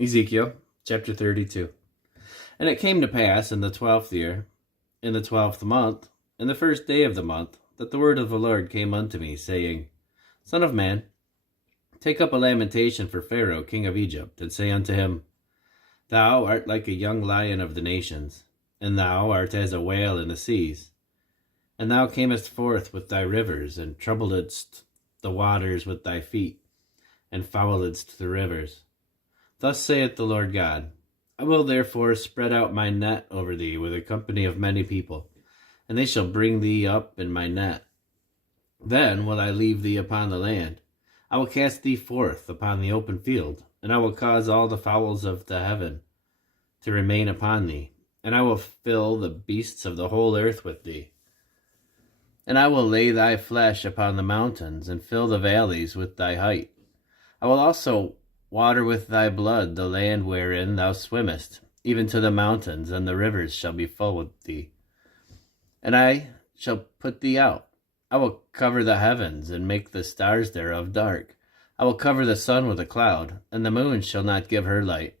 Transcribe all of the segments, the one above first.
Ezekiel chapter 32. And it came to pass in the 12th year, in the 12th month, in the first day of the month, that the word of the Lord came unto me, saying, Son of man, take up a lamentation for Pharaoh king of Egypt, and say unto him, Thou art like a young lion of the nations, and thou art as a whale in the seas. And thou camest forth with thy rivers, and troubledst the waters with thy feet, and fouledst the rivers. Thus saith the Lord God, I will therefore spread out my net over thee with a company of many people, and they shall bring thee up in my net. Then will I leave thee upon the land. I will cast thee forth upon the open field, and I will cause all the fowls of the heaven to remain upon thee, and I will fill the beasts of the whole earth with thee. And I will lay thy flesh upon the mountains, and fill the valleys with thy height. I will also water with thy blood the land wherein thou swimmest, even to the mountains, and the rivers shall be full with thee. And I shall put thee out. I will cover the heavens, and make the stars thereof dark. I will cover the sun with a cloud, and the moon shall not give her light.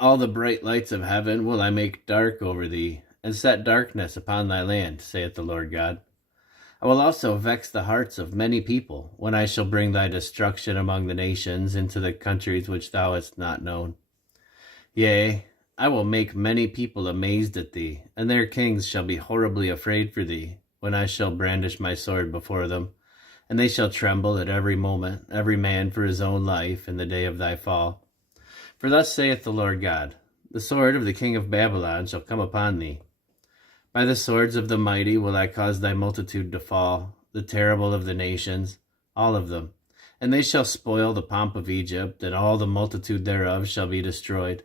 All the bright lights of heaven will I make dark over thee, and set darkness upon thy land, saith the Lord God. I will also vex the hearts of many people, when I shall bring thy destruction among the nations into the countries which thou hast not known. Yea, I will make many people amazed at thee, and their kings shall be horribly afraid for thee, when I shall brandish my sword before them, and they shall tremble at every moment, every man for his own life, in the day of thy fall. For thus saith the Lord God, the sword of the king of Babylon shall come upon thee. By the swords of the mighty will I cause thy multitude to fall, the terrible of the nations, all of them. And they shall spoil the pomp of Egypt, and all the multitude thereof shall be destroyed.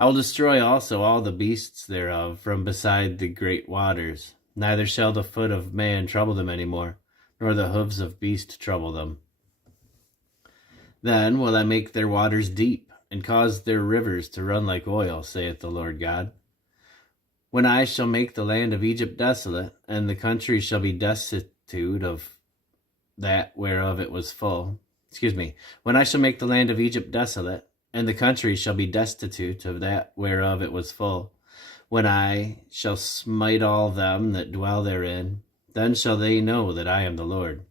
I will destroy also all the beasts thereof from beside the great waters. Neither shall the foot of man trouble them any more, nor the hoofs of beast trouble them. Then will I make their waters deep, and cause their rivers to run like oil, saith the Lord God. When I shall make the land of Egypt desolate, and the country shall be destitute of that whereof it was full. When I shall make the land of Egypt desolate, and the country shall be destitute of that whereof it was full. When I shall smite all them that dwell therein, then shall they know that I am the Lord.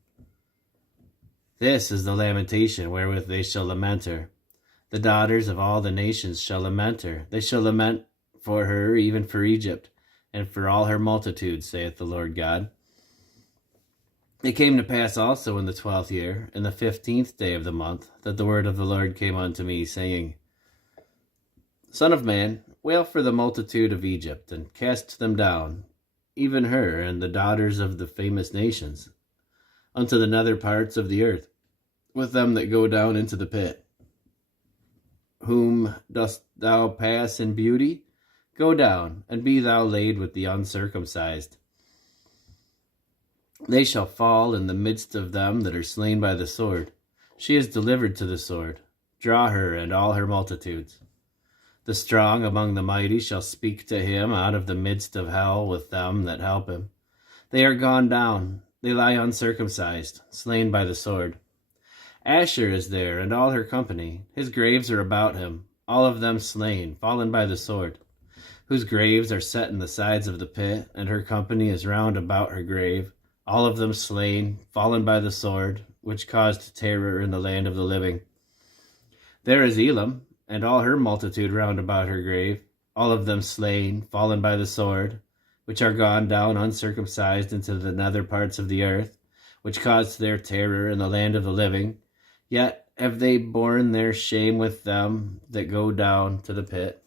This is the lamentation wherewith they shall lament her. The daughters of all the nations shall lament her. They shall lament for her, even for Egypt, and for all her multitude, saith the Lord God. It came to pass also in the 12th year, in the 15th day of the month, that the word of the Lord came unto me, saying, Son of man, wail for the multitude of Egypt, and cast them down, even her and the daughters of the famous nations, unto the nether parts of the earth, with them that go down into the pit. Whom dost thou pass in beauty? Go down, and be thou laid with the uncircumcised. They shall fall in the midst of them that are slain by the sword. She is delivered to the sword. Draw her and all her multitudes. The strong among the mighty shall speak to him out of the midst of hell with them that help him. They are gone down, they lie uncircumcised, slain by the sword. Asher is there, and all her company. His graves are about him, all of them slain, fallen by the sword. Whose graves are set in the sides of the pit, and her company is round about her grave, all of them slain, fallen by the sword, which caused terror in the land of the living. There is Elam, and all her multitude round about her grave, all of them slain, fallen by the sword, which are gone down uncircumcised into the nether parts of the earth, which caused their terror in the land of the living. Yet have they borne their shame with them that go down to the pit.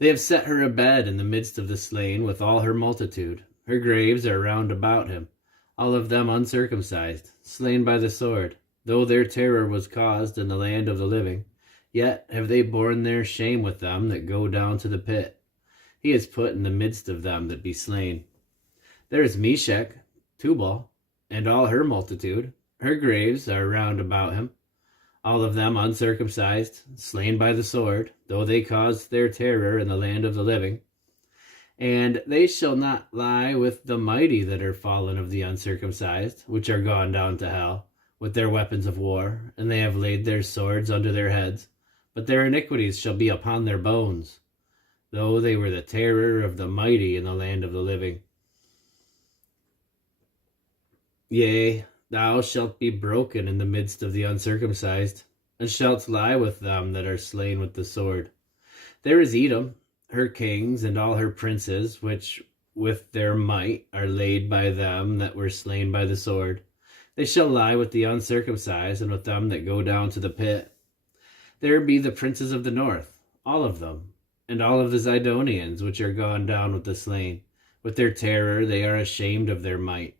They have set her a bed in the midst of the slain with all her multitude. Her graves are round about him, all of them uncircumcised, slain by the sword. Though their terror was caused in the land of the living, yet have they borne their shame with them that go down to the pit. He is put in the midst of them that be slain. There is Meshech, Tubal, and all her multitude. Her graves are round about him, all of them uncircumcised, slain by the sword, though they caused their terror in the land of the living. And they shall not lie with the mighty that are fallen of the uncircumcised, which are gone down to hell, with their weapons of war, and they have laid their swords under their heads, but their iniquities shall be upon their bones, though they were the terror of the mighty in the land of the living. Yea, thou shalt be broken in the midst of the uncircumcised, and shalt lie with them that are slain with the sword. There is Edom, her kings, and all her princes, which with their might are laid by them that were slain by the sword. They shall lie with the uncircumcised, and with them that go down to the pit. There be the princes of the north, all of them, and all of the Zidonians, which are gone down with the slain. With their terror they are ashamed of their might.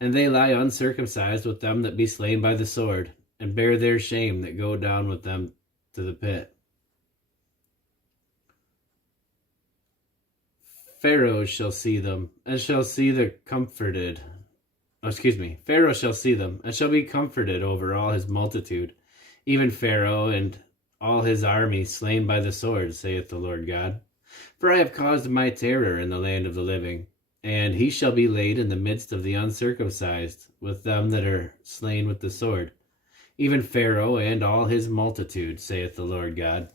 And they lie uncircumcised with them that be slain by the sword, and bear their shame that go down with them to the pit. Pharaoh shall see them, and shall see the comforted. Pharaoh shall see them, and shall be comforted over all his multitude, even Pharaoh and all his army slain by the sword, saith the Lord God. For I have caused my terror in the land of the living, and he shall be laid in the midst of the uncircumcised, with them that are slain with the sword, even Pharaoh and all his multitude, saith the Lord God.